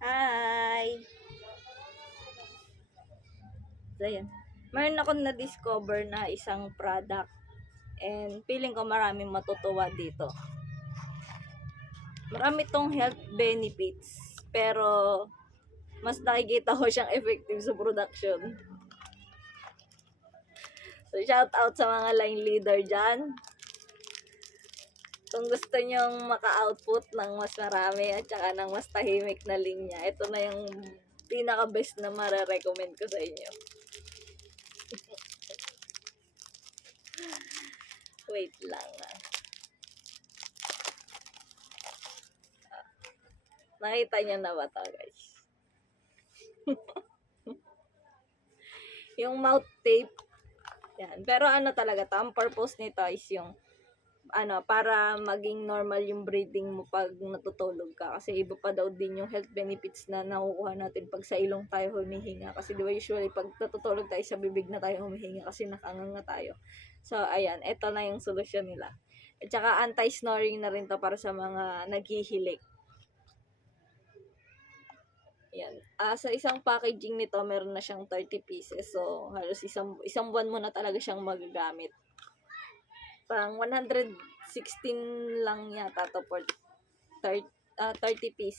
Hi! So, yan. Meron akong na-discover na isang product and feeling ko maraming matutuwa dito. Marami tong health benefits pero mas nakikita ko siyang effective sa production. So, shout out sa mga line leader dyan. Kung gusto nyong maka-output ng mas marami at saka ng mas tahimik na linya, ito na yung pinaka-best na mare-recommend ko sa inyo. Wait lang Nakita niyo na ba ito, guys? Yung mouth tape. Yan. Pero ano talaga to, ang purpose nito is yung para maging normal yung breathing mo pag natutulog ka. Kasi iba pa daw din yung health benefits na nakukuha natin pag sa ilong tayo humihinga. Kasi di ba usually pag natutulog tayo sa bibig na tayo humihinga kasi nakanganga tayo. So, ayan, ito na yung solusyon nila. At saka anti-snoring na rin to para sa mga naghihilik. Yan. Sa isang packaging nito, meron na siyang 30 pieces. So, halos isang buwan mo na talaga siyang magagamit. Parang 116 lang yata to for 30 pieces.